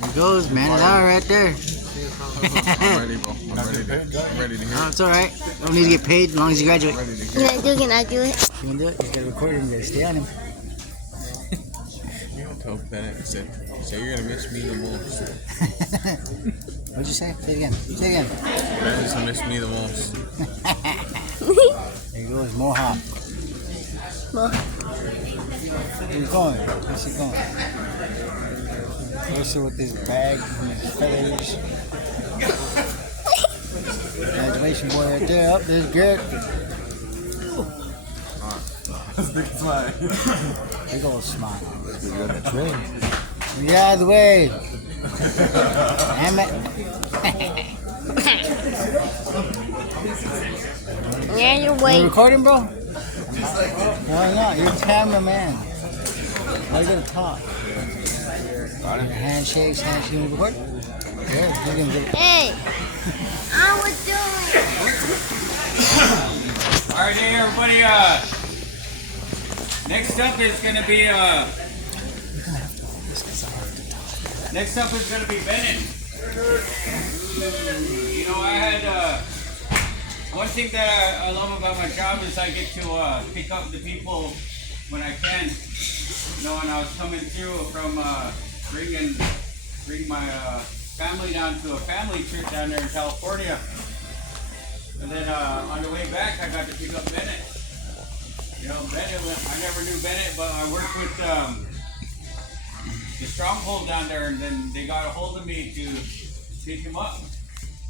There it goes, man. It's out right there. I'm ready, bro. I'm ready to hear it. It's alright. Don't need to get paid as long as you graduate. I'm ready to hear it. Can I do it? You can do it. You gotta record him. You gotta stay on him. Tell Bennett, say you're gonna miss me the most. What'd you say? Say it again. Say it again. Bennett's gonna miss me the most. There he goes. More hop. Where's he going? Where's he going? Closer with his bag and his feathers. Graduation boy right there. Up there's Garrett. Big smile. Big old smile. Get out of the way. Damn it. Yeah, you're You waiting. recording, bro? Why not? You're a cameraman. Why you gotta talk? Handshakes, you wanna record? Yeah, you're gonna get it. Hey, I was doing. All right, hey everybody. Next up is gonna be Bennett. You know, I had one thing that I love about my job is I get to pick up the people when I can. You know, and I was coming through from bring my family down to a family trip down there in California, and then on the way back I got to pick up Bennett. You know, Bennett, I never knew Bennett, but I worked with the Stronghold down there, and then they got a hold of me to pick him up.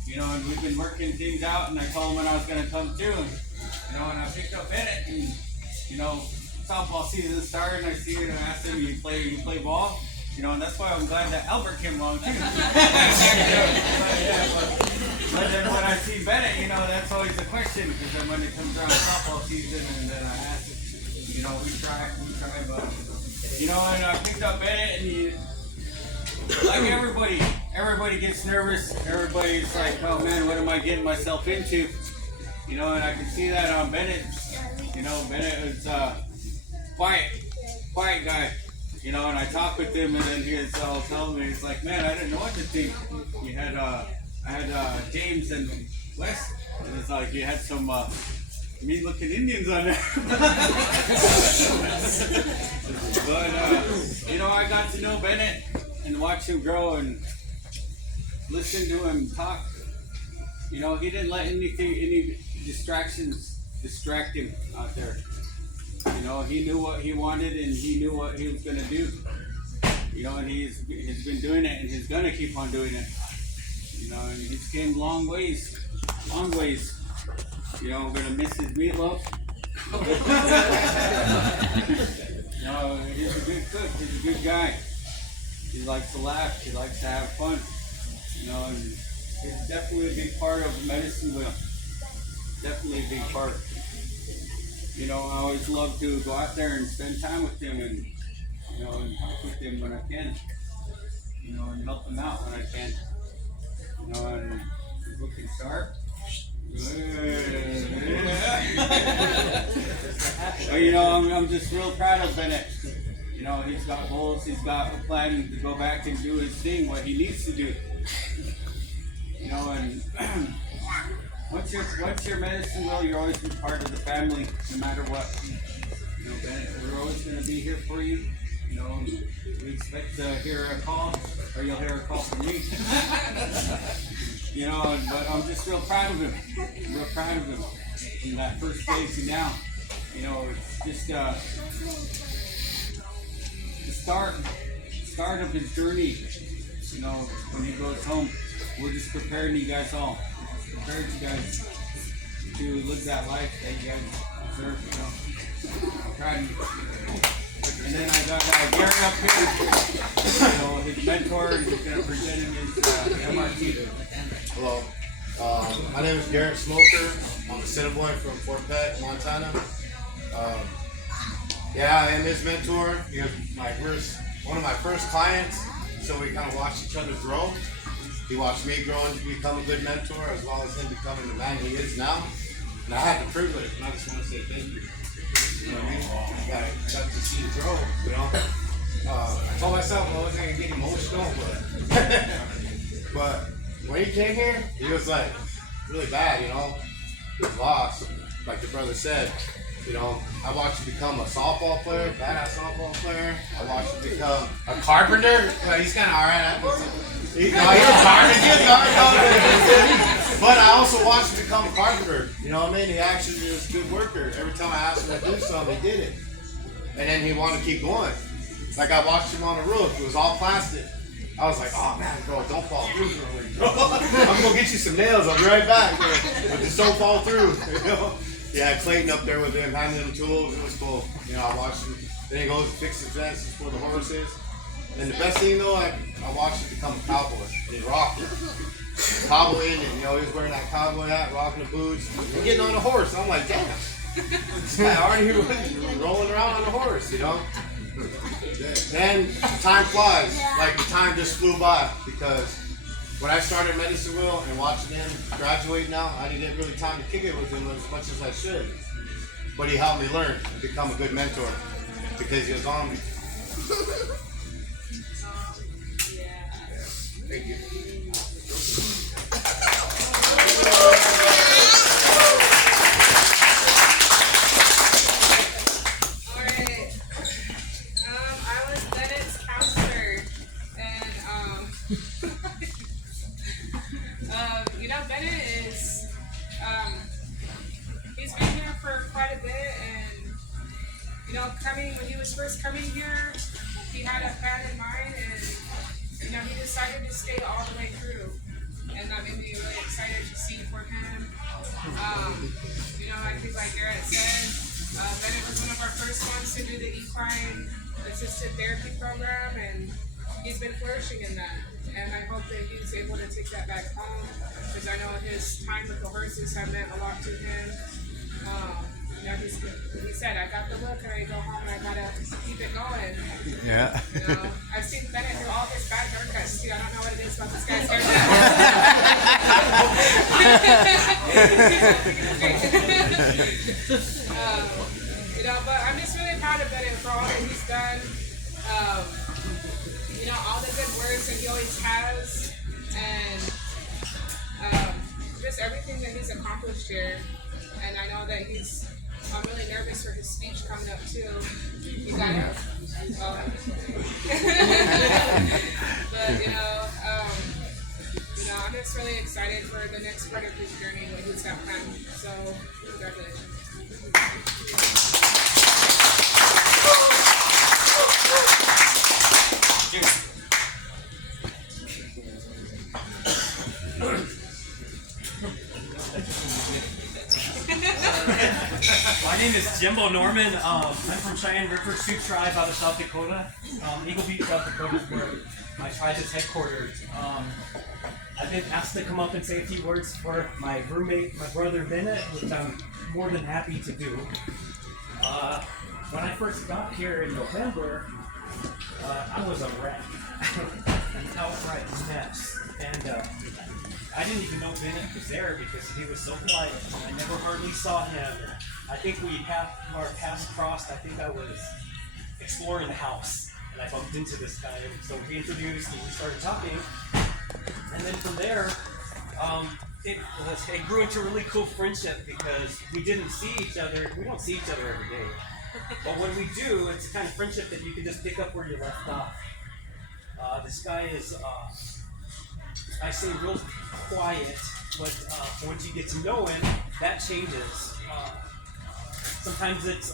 You know, and we've been working things out, and I told him when I was going to come through. You know, and I picked up Bennett, and, you know, softball season started, and I see it, and I asked him, you play ball? You know, and that's why I'm glad that Albert came along, too. But then when I see Bennett, you know, that's always the question, because then when it comes around softball season, and then I ask him, you know, we try, but, you know, and I picked up Bennett, and like everybody gets nervous. Everybody's like, oh man, what am I getting myself into? You know, and I can see that on Bennett. You know, Bennett is quiet guy. You know, and I talk with him, and then he's all telling me, he's like, man, I didn't know what to think. You had, I had James and Wes, and it's like you had some mean-looking Indians on there. But you know, I got to know Bennett and watch him grow and listen to him talk. You know, he didn't let any distractions distract him out there. You know, he knew what he wanted and he knew what he was gonna do. You know, and he's been doing it and he's gonna keep on doing it. You know, and he's came long ways. You know, I'm gonna miss his meatloaf. No, he's a good cook. He's a good guy. He likes to laugh. He likes to have fun. You know, and he's definitely a big part of Medicine Wheel. Definitely a big part. You know, I always love to go out there and spend time with him and, you know, and talk with him when I can. You know, and help him out when I can. You know, and he's looking sharp. But, you know, I'm just real proud of Bennett. You know, he's got goals, he's got a plan to go back and do his thing, what he needs to do. You know, and once you're Medicine Wheel, you're always be part of the family, no matter what. You know, Bennett, we're always going to be here for you. You know, we expect to hear a call, or you'll hear a call from me. You know, but I'm just real proud of him. Real proud of him. From that first day to now. You know, it's just the start of his journey. You know, when he goes home, we're just preparing you guys all. Prepared you guys to live that life that you guys deserve. You know, I'm proud of you. And then I got Gary up here. You know, his mentor, and he's going to present him his MRT. Hello, my name is Garrett Smoker. I'm a Cinnabon from Fort Peck, Montana. Yeah, I am his mentor. He was one of my first clients, so we kind of watched each other grow. He watched me grow and become a good mentor, as well as him becoming the man he is now. And I had the privilege, and I just want to say thank you. You know what I mean? I got to see you grow, you know? I told myself I wasn't going to get emotional, but But when he came here, he was like really bad, you know. He was lost, like the brother said. You know, I watched him become a softball player, badass softball player. I watched him become a carpenter. He's kind of alright. He was carpenter. But I also watched him become a carpenter. You know what I mean? He actually was a good worker. Every time I asked him to do something, he did it. And then he wanted to keep going. Like I watched him on the roof. It was all plastic. I was like, oh man, bro, don't fall through. I'm gonna get you some nails. I'll be right back. But just don't fall through. You know? Yeah, Clayton up there with him, handing him tools. It was cool. You know, I watched him. Then he goes and fixes fences for the horses. And the best thing though, I watched him become a cowboy. And he rocked it. Cowboy Indian, you know, he was wearing that cowboy hat, rocking the boots, and getting on a horse. I'm like, damn. This guy already rolling around on a horse, you know? Then time flies. Like the time just flew by because when I started Medicine Wheel and watching him graduate now, I didn't get really time to kick it with him as much as I should. But he helped me learn and become a good mentor because he was on me. Thank you. You know, Bennett is, he's been here for quite a bit, and, you know, when he was first coming here, he had a plan in mind, and, you know, he decided to stay all the way through, and that made me really excited to see for him. You know, I think like Garrett said, Bennett was one of our first ones to do the equine assisted therapy program, and he's been flourishing in that. And I hope that he's able to take that back home, because I know his time with the horses have meant a lot to him. You know, he said, I got the look and I go home and I gotta keep it going. Yeah. You know, I've seen Bennett do all his bad haircuts too. I don't know what it is about this guy's haircut. You know, but I'm just really proud of Bennett for all that he's done. You know, all the good words that he always has, and just everything that he's accomplished here. And I know that I'm really nervous for his speech coming up too. He got it. But you know, I'm just really excited for the next part of his journey, what he's got planned. So, congratulations. My name is Jimbo Norman. I'm from Cheyenne River Sioux Tribe out of South Dakota. Eagle Beach, South Dakota is where my tribe is headquartered. I've been asked to come up and say a few words for my roommate, my brother Bennett, which I'm more than happy to do. When I first got here in November, I was a wreck, an outright mess, and I didn't even know Bennett was there because he was so quiet. I never hardly saw him. I think our paths crossed. I think I was exploring the house, and I bumped into this guy. And so we introduced, and we started talking. And then from there, it grew into a really cool friendship because we didn't see each other. We don't see each other every day. But when we do, it's the kind of friendship that you can just pick up where you left off. This guy is, I say real quiet, but once you get to know him, that changes. Sometimes it's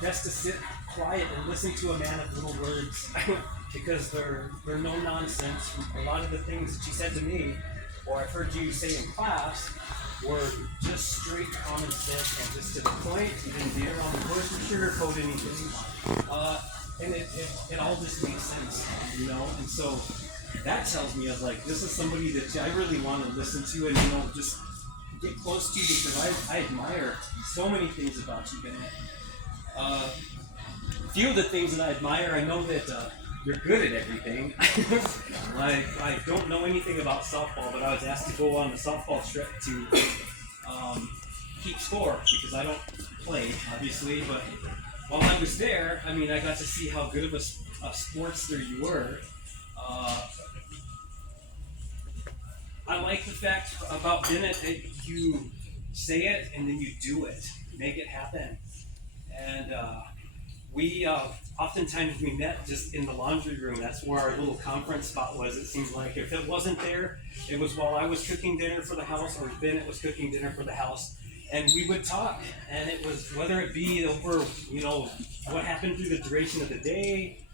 best to sit quiet and listen to a man of little words because they're no nonsense. A lot of the things that you said to me, or I've heard you say in class, were just straight common sense and just to the point. You didn't beat around the bush or sugarcoat anything. And it all just makes sense, you know? And so that tells me, I was like, this is somebody that I really want to listen to and, you know, just get close to because I admire so many things about you, Bennett. A few of the things that I admire, I know that you're good at everything. I don't know anything about softball, but I was asked to go on the softball trip to keep score because I don't play, obviously. But while I was there, I mean, I got to see how good of a sportster you were. I like the fact about Bennett that you say it and then you do it, make it happen. And we oftentimes we met just in the laundry room. That's where our little conference spot was. It seems like if it wasn't there, it was while I was cooking dinner for the house or Bennett was cooking dinner for the house. And we would talk, and it was whether it be over, what happened through the duration of the day,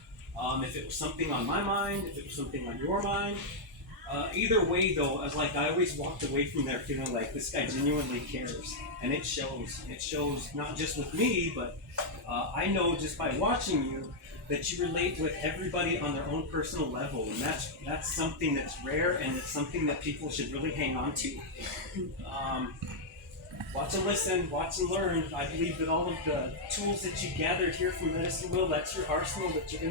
if it was something on my mind, if it was something on your mind. Either way, though, I always walked away from there feeling like this guy genuinely cares, and it shows. It shows not just with me, but I know just by watching you that you relate with everybody on their own personal level, and that's something that's rare, and it's something that people should really hang on to. Watch and listen, watch and learn. I believe that all of the tools that you gathered here from Medicine Wheel, that's your arsenal that you're going to